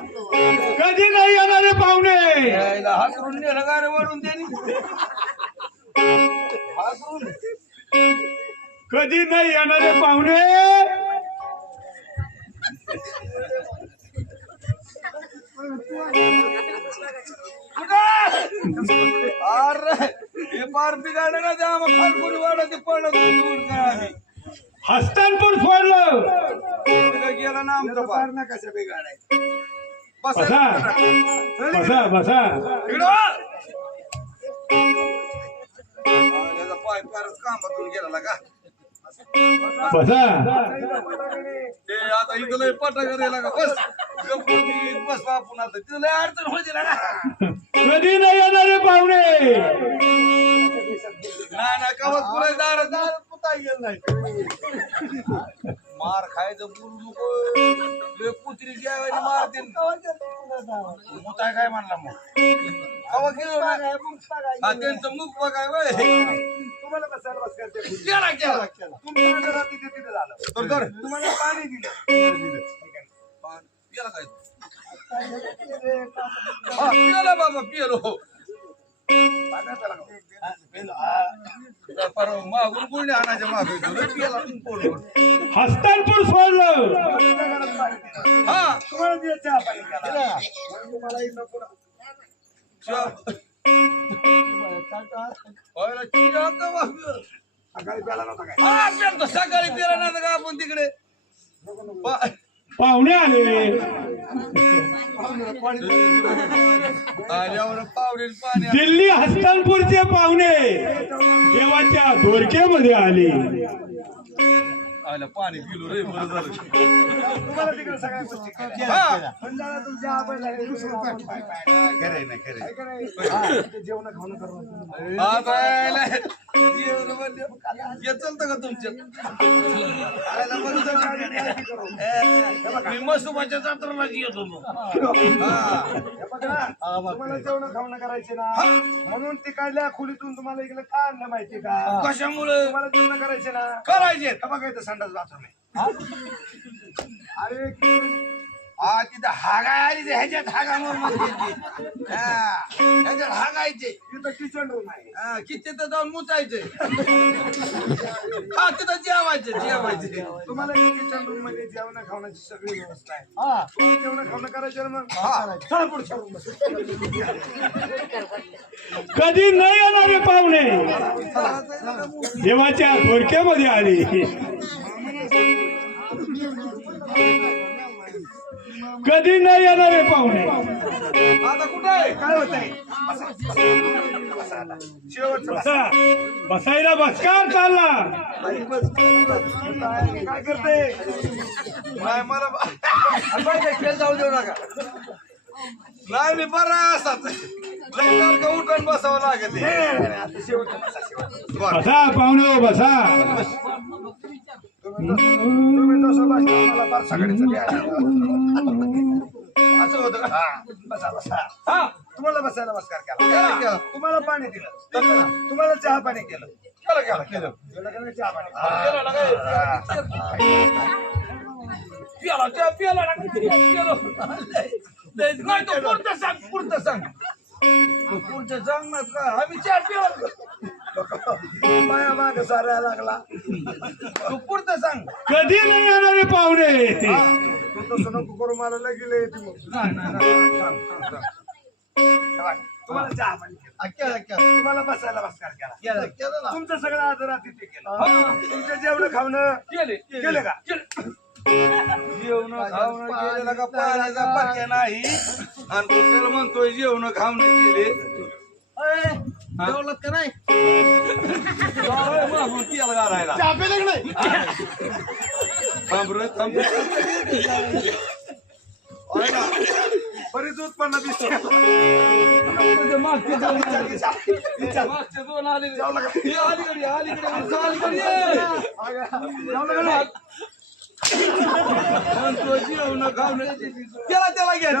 कधी नाही येणारे पाहुणे? त्यांनी. हातरून. कधी नाही येणारे पाहुणे? अरे हे पार बिघाडलं ना त्या मग फारपुरी वाढत पडलं दूर काय आम्ही हस्तांपूर सोडलं तिथं गेला ना आमचं पार कसं बिघाडाय बसा. पाय फारच कामातून गेला का? बसा. ते आता इथं लय पटा करायला का बस. आता तिथं लय अडचण होती ना. कधी नाही येणारे पाहुणे? नाही नाही कवच पुढे दार दार पुता गेलं नाही. मार खायचं बोलू नको कुत्री घ्यायला मार देईन. मुताय काय म्हणला मग? कवा हा त्यांचं मुख बघाय वय. तुम्हाला बसायला बस करते? गेला गेला. तुमच्या अंधारात तिथे तिथे झालं. तर तर तुम्हाला पाणी दिलं. गेला काय? पिला बाबा पियाला. हस्तांपूर सोडलं. हा. सकाळी नव्हता पेरा नाही का आपण तिकडे? पाहुणे आले. दिल्ली हस्तांपूरचे पाहुणे देवाच्या धोरक्यामध्ये आले. आलं पाणी पिलो रे बरं झालं तुम्हाला तिकडे सगळ्या गोष्टी केल्या. पण जरा तुमच्या आपण झाले, दुसरं आपण पाय पाय. खरंय ना खरंय काय करायचं? हा, ते जेवण खावणं करून आता यायला जेवण म्हणले, हे चालतं का तुमच्या आयला बघ जरा. मी मसुबाच्या जत्राला येत होतो हा. हे बघा ना, तुम्हाला जेवण खावणं करायचे ना म्हणून तिकडल्या खोलीतून तुम्हाला इकडे का आणलं माहिती का कशामुळे तुम्हाला जेवण करायचे ना करायचे बघा इथं संडास बाथरूम आहे. अरे हा तिथं हागाय आली ते ह्याच्यात हागा म्हणून म्हणते ती. हा, ह्याच्यात हागायचे तिथं किचन रूम आहे. हा, की तिथं जाऊन मुचायचे हा तिथं जेवायचे जेवायचे तुम्हाला किचन रूममध्ये जेवण खावण्याची सगळी व्यवस्था आहे. तुम्हाला जेवण खावणं करायचं ना मग? हा. चला पुढच्या रूम कधी नाही येणारे पाहुणे? देवाच्या धोरक्यामध्ये आले. कधी नाही येणारे पाहुणे. आता कुठं आहे? काय होत आहे? शेवटचं बस. बसा. बसायला बसकार चालला. बस, बस. काय काय करते? नाही मला पाहिजे खेळ जाऊ देऊ नका. नाही मी बरा असाच. उठून बसावं लागत आता शेवटचं बसा, शेवटचं. बसा पाहुणे हो, बसा. तुम्ही तसं बसला, मला फार सगळीचं बसा बसा. हा. तुम्हाला बसायला नमस्कार केला. तुम्हाला पाणी दिलं. तुम्हाला चहा पाणी केलं. केलं केलं केलं. केलं का नाही चहा पाणी केलं. ना काय? पियाला चहा पियाला ना पियालो. नाही तो पुढचं सांग पुढचं सांग. तू पुढचं सांग ना का? आम्ही पियाला. माया माग सारायला लागला. तू पुढचं सांग. कधी नाही येणारे पाहुणे तू तसं नको करू मला लगेल येते मग. नाही नाही, नाही. सांग सांग सांग. तेव्हा तुम्हाला चहा पाणी केलं. हा, केलं केलं. तुम्हाला बसायला नमस्कार केला. केलं केलं ना. तुमचं सगळं आदरात तिथे केलं. हा. तुमचं जेवण खावणं. केले केलं. का? जेवण खावणं केलेलं का? पाण्याचा पत्या नाही. आणि दुसरं म्हणतोय जेवण खावणं केले. जेवलात का नाही? जावई मागून तेल घालायला थांब रे, थांब रे. होय ना? बरीच उत्पन्न मागचे दोन आले. हे अलीकडे अलीकडे त्याला त्याला घ्या या,